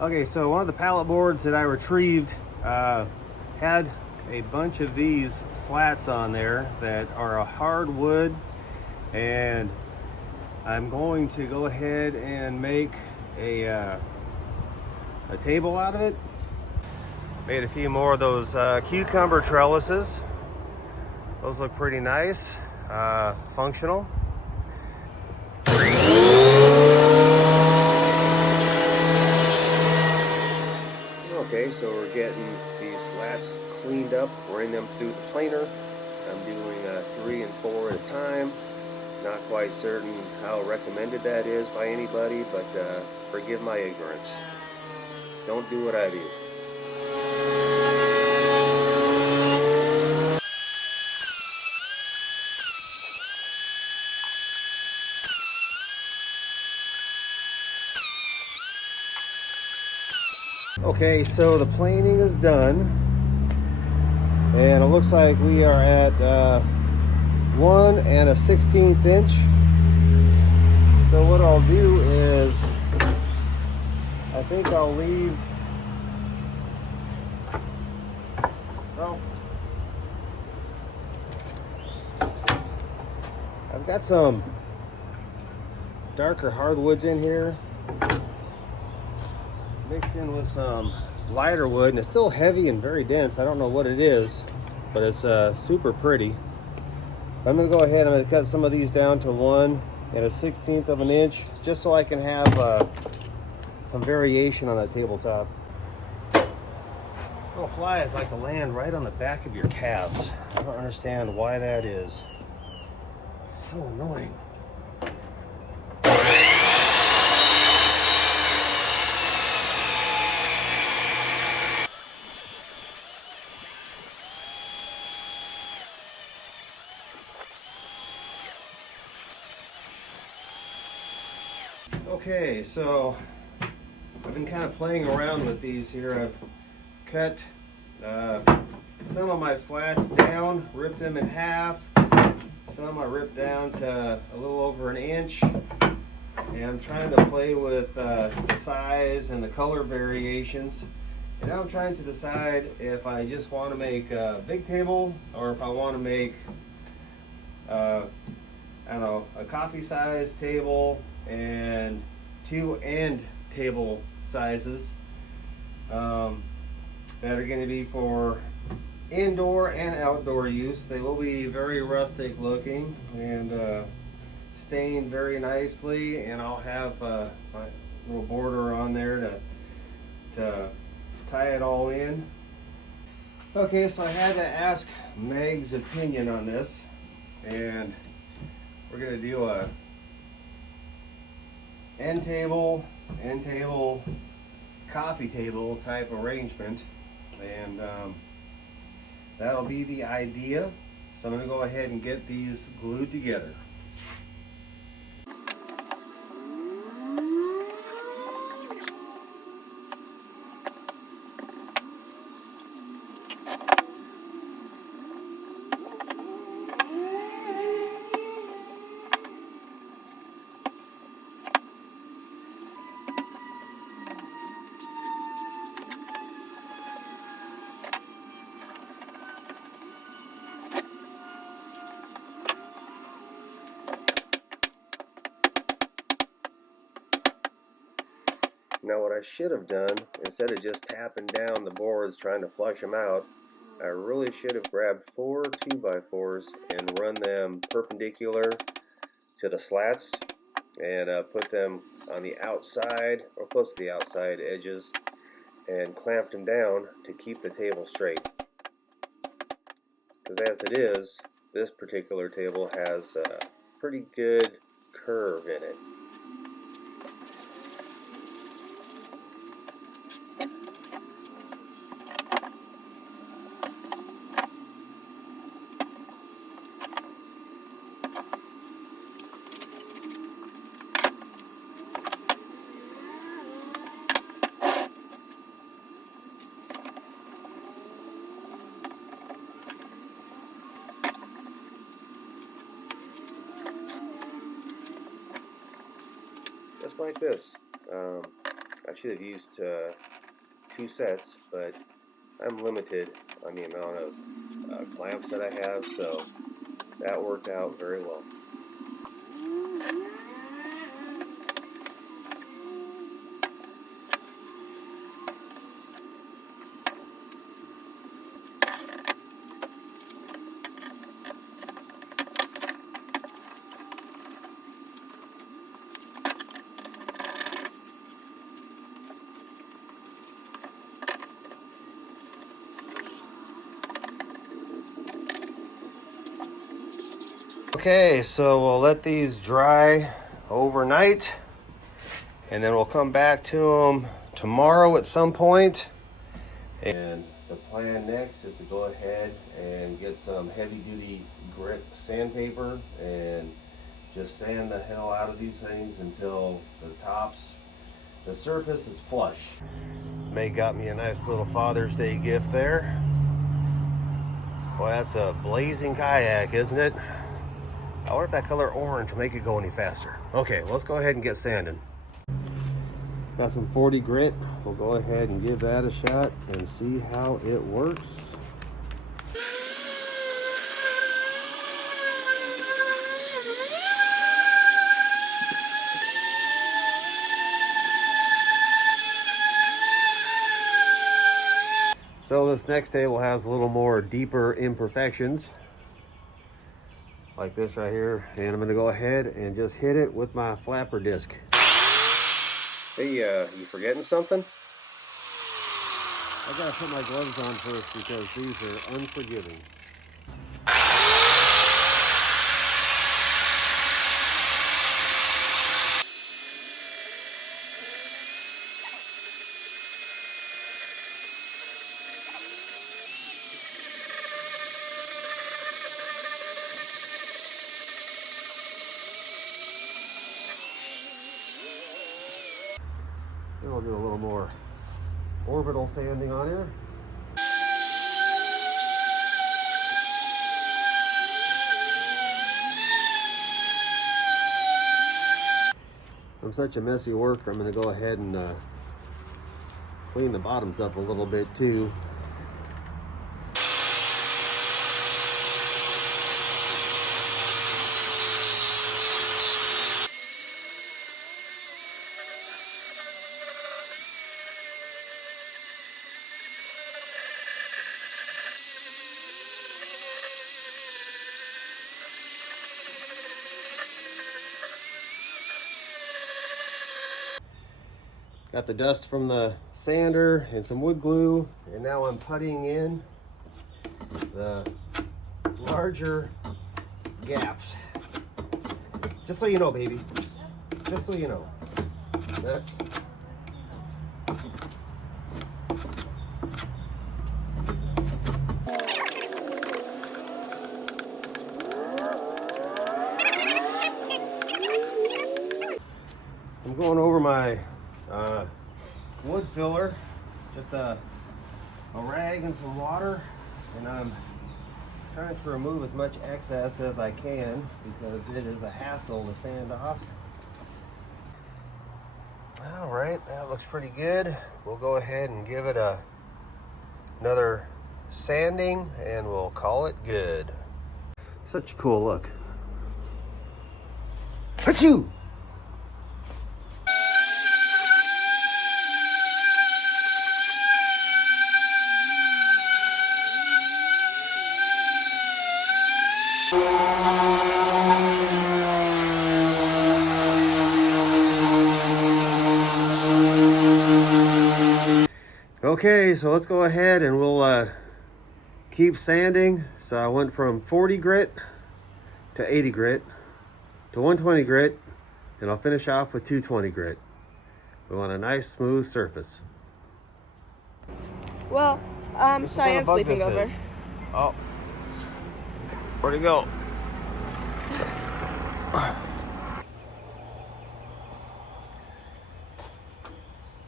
Okay, so one of the pallet boards that I retrieved had a bunch of these slats on there that are a hardwood, and I'm going to go ahead and make a table out of it. Made a few more of those cucumber trellises. Those look pretty nice, functional. Okay, so we're getting these slats cleaned up, running them through the planer. I'm doing 3 and 4 at a time. Not quite certain how recommended that is by anybody, but forgive my ignorance. Don't do what I do. Okay, so the planing is done, and it looks like we are at 1 1/16 inch. So what I'll do is, I think I'll leave, well, I've got some darker hardwoods in here, mixed in with some lighter wood, and it's still heavy and very dense. I don't know what it is, but it's super pretty. I'm going to go ahead and I'm going to cut some of these down to 1 1/16 of an inch, just so I can have some variation on that tabletop. Little flies like to land right on the back of your calves. I don't understand why that is. It's so annoying. Okay, so I've been kind of playing around with these here. I've cut some of my slats down, ripped them in half. Some I ripped down to a little over 1 inch. And I'm trying to play with the size and the color variations. And now I'm trying to decide if I just want to make a big table or if I want to make, I don't know, a coffee size table and 2 end table sizes that are going to be for indoor and outdoor use. They will be very rustic looking and stained very nicely, and I'll have my little border on there to tie it all in. Okay, so I had to ask Meg's opinion on this, and we're going to do a end table, coffee table type arrangement, and that'll be the idea. So I'm going to go ahead and get these glued together. Now what I should have done, instead of just tapping down the boards trying to flush them out, I really should have grabbed 4 2x4s and run them perpendicular to the slats and put them on the outside or close to the outside edges and clamped them down to keep the table straight. Because as it is, this particular table has a pretty good curve in it. Just like this. I should have used 2 sets, but I'm limited on the amount of clamps that I have, so that worked out very well. Okay, so we'll let these dry overnight, and then we'll come back to them tomorrow at some point. And the plan next is to go ahead and get some heavy-duty grit sandpaper and just sand the hell out of these things until the surface is flush. May got me a nice little Father's Day gift there. Boy, that's a blazing kayak, isn't it? I wonder if that color orange will make it go any faster. Okay, let's go ahead and get sanding. Got some 40 grit. We'll go ahead and give that a shot and see how it works. So this next table has a little more deeper imperfections, like this right here, and I'm going to go ahead and just hit it with my flapper disc. Hey, you forgetting something? I gotta put my gloves on first because these are unforgiving. Then we'll do a little more orbital sanding on here. I'm such a messy worker, I'm going to go ahead and clean the bottoms up a little bit too. Got the dust from the sander and some wood glue, and now I'm puttying in the larger gaps. Just so you know, baby. Just so you know. I'm going over my wood filler, just a rag and some water, and I'm trying to remove as much excess as I can because it is a hassle to sand off. All right, that looks pretty good. We'll go ahead and give it another sanding and we'll call it good. Such a cool look. Achoo! Okay, so let's go ahead and we'll keep sanding. So I went from 40 grit to 80 grit to 120 grit, and I'll finish off with 220 grit. We want a nice smooth surface. Well, Cheyenne's sleeping over. Oh, where'd he go?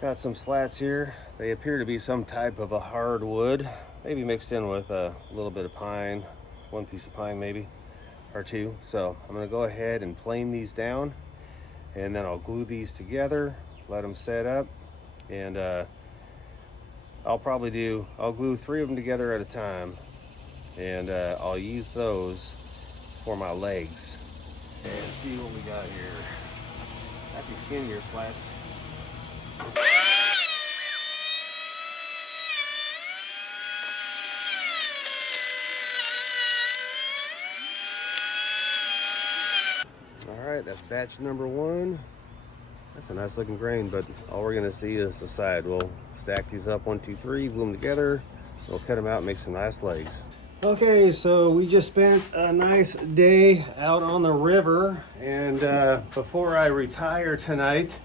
Got some slats here. They appear to be some type of a hardwood, maybe mixed in with a little bit of pine, one piece of pine maybe, or two. So I'm gonna go ahead and plane these down, and then I'll glue these together, let them set up, And I'll glue 3 of them together at a time, and I'll use those for my legs. And see what we got here. Got these skinnier slats. All right, that's batch number 1. That's a nice looking grain, but all we're gonna see is the side. We'll stack these up 1, 2, 3, glue them together. We'll cut them out and make some nice legs. Okay, so we just spent a nice day out on the river, and before I retire tonight,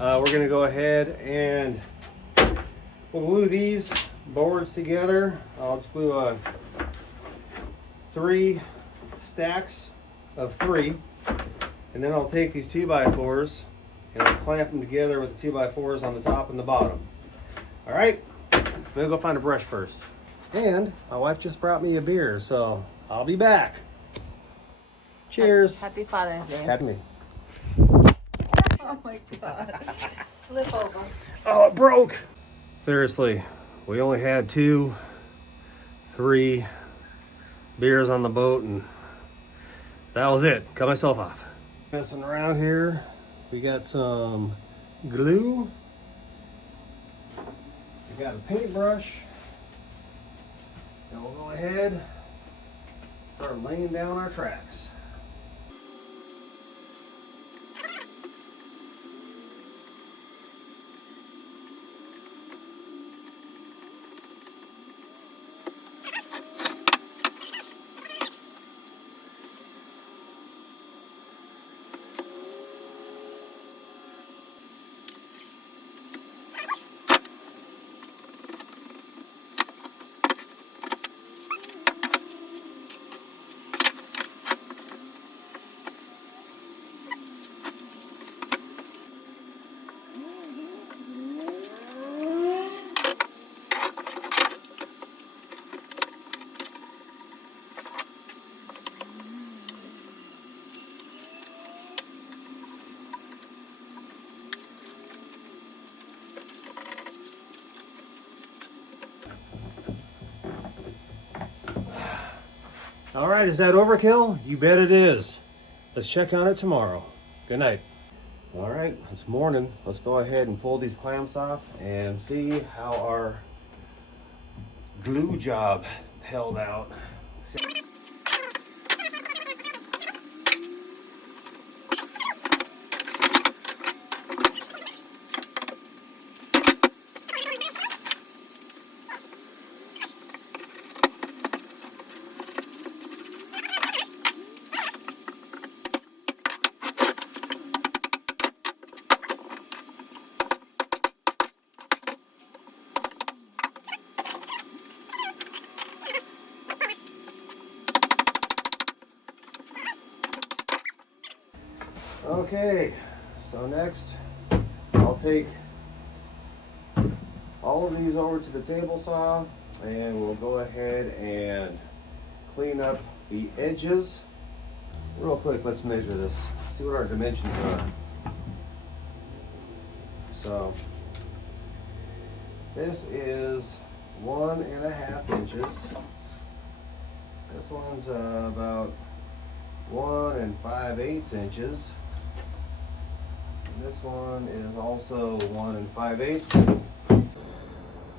we're gonna go ahead and we'll glue these boards together. I'll glue 3 stacks of 3, and then I'll take these 2x4s and I'll clamp them together with the 2x4s on the top and the bottom. All right, I'm gonna go find a brush first. And my wife just brought me a beer, so I'll be back. Cheers. Happy Father's Day. Happy me. Oh my God. Flip over. Oh, it broke. Seriously, we only had 2, 3 beers on the boat, and that was it. Cut myself off. Messing around here, we got some glue. We got a paintbrush. And we'll go ahead and start laying down our tracks. All right, is that overkill? You bet it is. Let's check on it tomorrow. Good night. All right, it's morning. Let's go ahead and pull these clamps off and see how our glue job held out. Okay, so next I'll take all of these over to the table saw, and we'll go ahead and clean up the edges. Real quick, let's measure this, see what our dimensions are. So this is 1.5 inches. This one's about 1 5/8 inches. This one is also 1 5/8.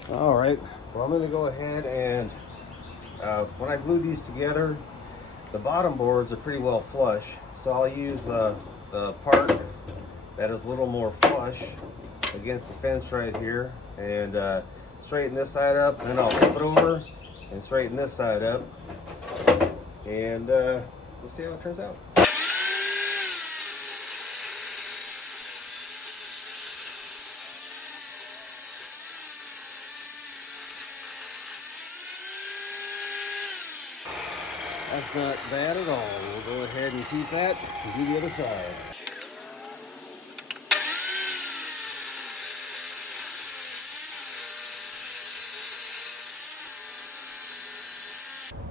All right, well, I'm going to go ahead and when I glue these together, the bottom boards are pretty well flush, so I'll use the part that is a little more flush against the fence right here, and straighten this side up, and then I'll flip it over and straighten this side up, and we'll see how it turns out. That's not bad at all. We'll go ahead and keep that and do the other side.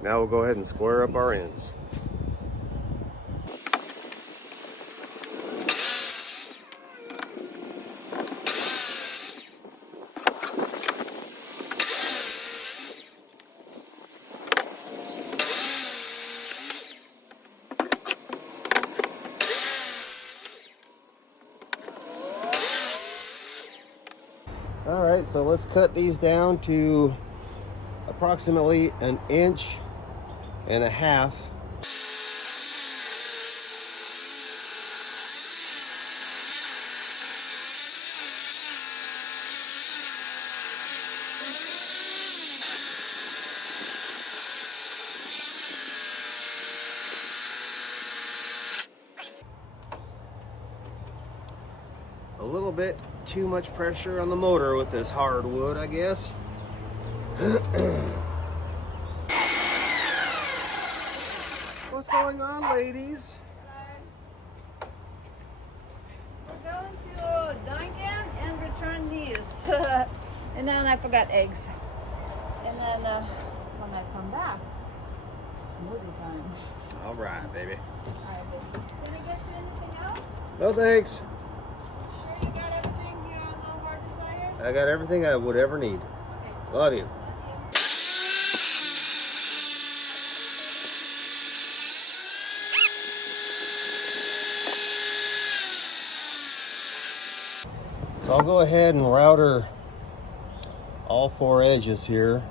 Now we'll go ahead and square up our ends. All right, so let's cut these down to approximately 1.5 inches. A little bit too much pressure on the motor with this hardwood, I guess. What's going on, ladies? We're going to Dunkin' and return these. And then I forgot eggs. And then when I come back, smoothie time. All right, baby. Alright, baby. Can I get you anything else? No thanks. Sure you got everything you no heart desires? I got everything I would ever need. Okay. Love you. So I'll go ahead and router all 4 edges here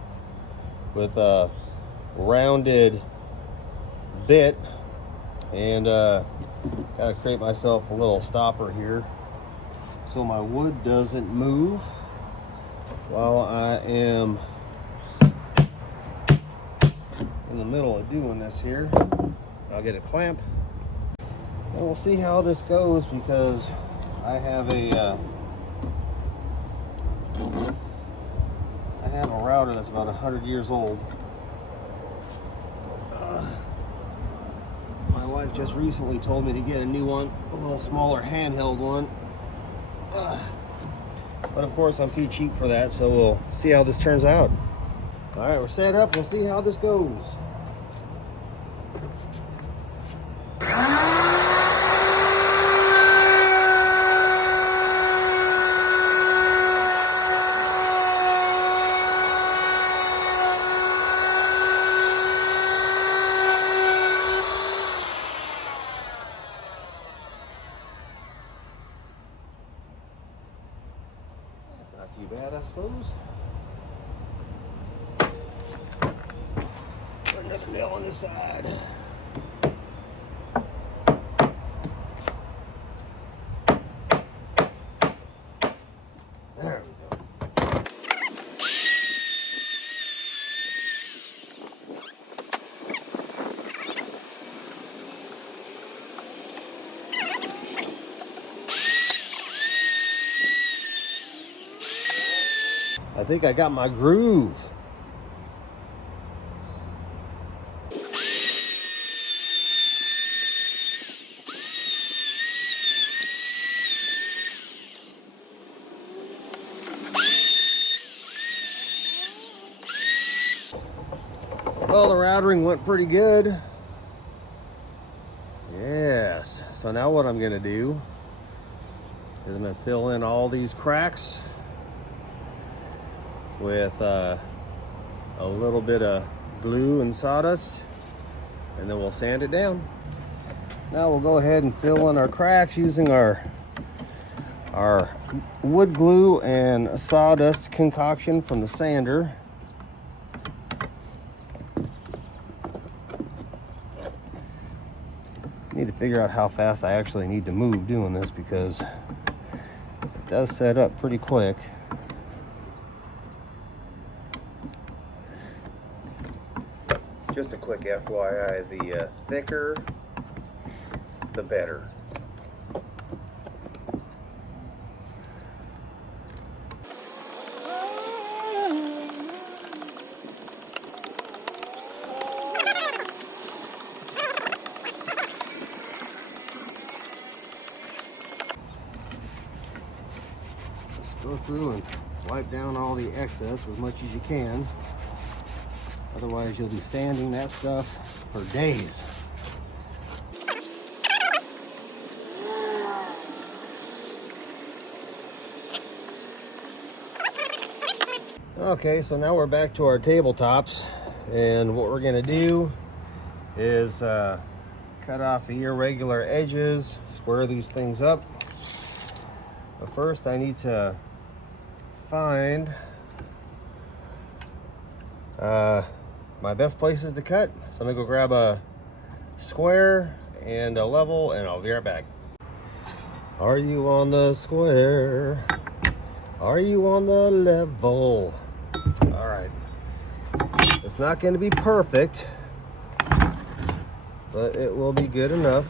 with a rounded bit, and gotta create myself a little stopper here so my wood doesn't move while I am in the middle of doing this here. I'll get a clamp and we'll see how this goes, because I have a router that's about 100 years old. My wife just recently told me to get a new one, a little smaller handheld one. But of course I'm too cheap for that, so we'll see how this turns out. All right, we're set up. We'll see how this goes. Not too bad, I suppose. Put another nail on this side. There we go. I think I got my groove. Well, the routering went pretty good. Yes. So now what I'm gonna do is I'm gonna fill in all these cracks with a little bit of glue and sawdust, and then we'll sand it down. Now we'll go ahead and fill in our cracks using our wood glue and sawdust concoction from the sander. Need to figure out how fast I actually need to move doing this, because it does set up pretty quick. Just a quick FYI, the thicker, the better. Just go through and wipe down all the excess as much as you can. Otherwise, you'll be sanding that stuff for days. Okay, so now we're back to our tabletops, and what we're gonna do is cut off the irregular edges, square these things up. But first I need to find my best places to cut. So I'm gonna go grab a square and a level, and I'll be right back. Are you on the square? Are you on the level? All right. It's not going to be perfect, but it will be good enough.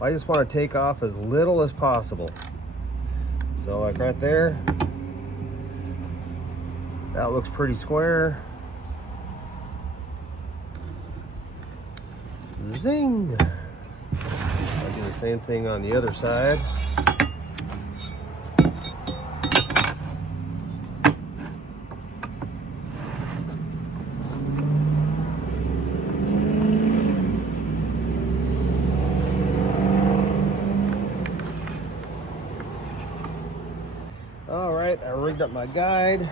I just want to take off as little as possible. So like right there, that looks pretty square. Zing! I'll do the same thing on the other side. All right, I rigged up my guide,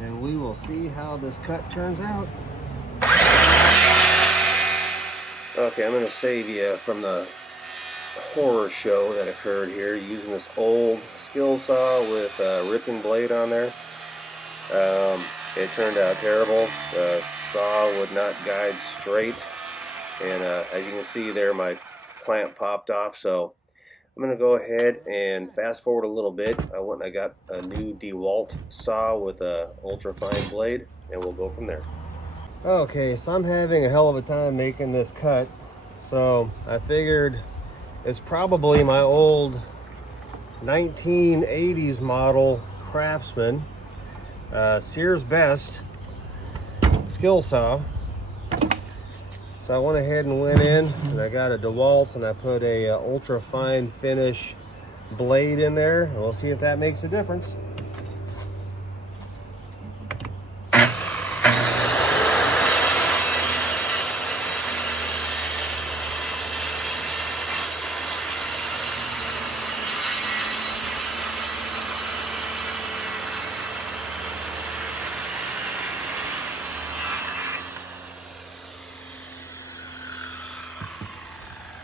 and we will see how this cut turns out. Okay, I'm going to save you from the horror show that occurred here using this old skill saw with a ripping blade on there. It turned out terrible. The saw would not guide straight, and as you can see there, my clamp popped off. So I'm going to go ahead and fast forward a little bit. I went and I got a new DeWalt saw with a ultra fine blade, and we'll go from there. Okay, so I'm having a hell of a time making this cut, so I figured it's probably my old 1980s model Craftsman Sears Best skill saw. So I went ahead and went in and I got a DeWalt, and I put a ultra fine finish blade in there, and we'll see if that makes a difference.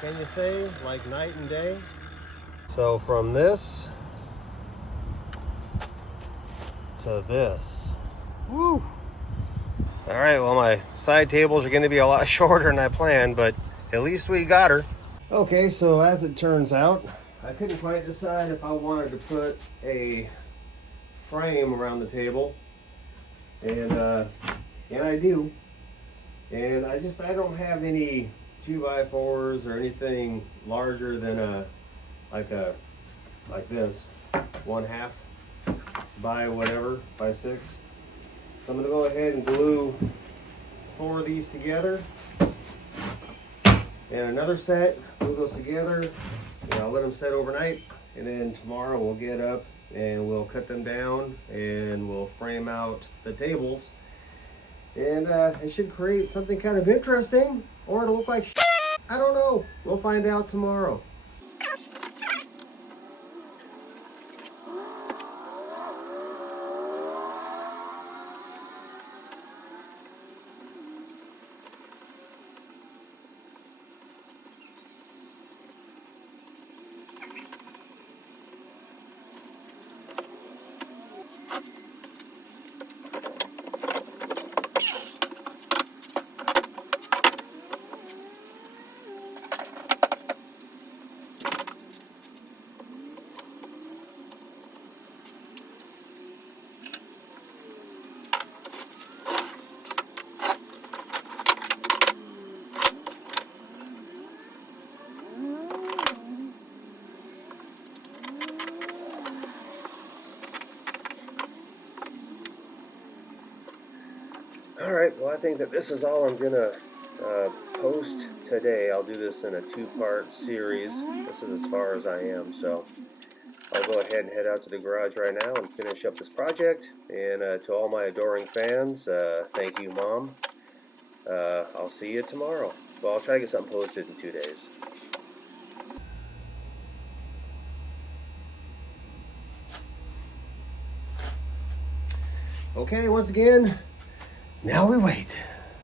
Can you say like night and day? So from this to this. Woo! All right, well, my side tables are going to be a lot shorter than I planned, but at least we got her. Okay, so as it turns out, I couldn't quite decide if I wanted to put a frame around the table, and I do, and I don't have any 2x4s or anything larger than like this 1/2 by whatever by 6. So I'm going to go ahead and glue 4 of these together, and another set, glue those together, and I'll let them set overnight, and then tomorrow we'll get up and we'll cut them down and we'll frame out the tables, and it should create something kind of interesting, or it'll look like shit. I don't know. We'll find out tomorrow. All right, well, I think that this is all I'm gonna post today. I'll do this in a 2-part series. This is as far as I am, so I'll go ahead and head out to the garage right now and finish up this project. And to all my adoring fans, thank you, Mom. I'll see you tomorrow. Well, I'll try to get something posted in 2 days. Okay, once again, now we wait.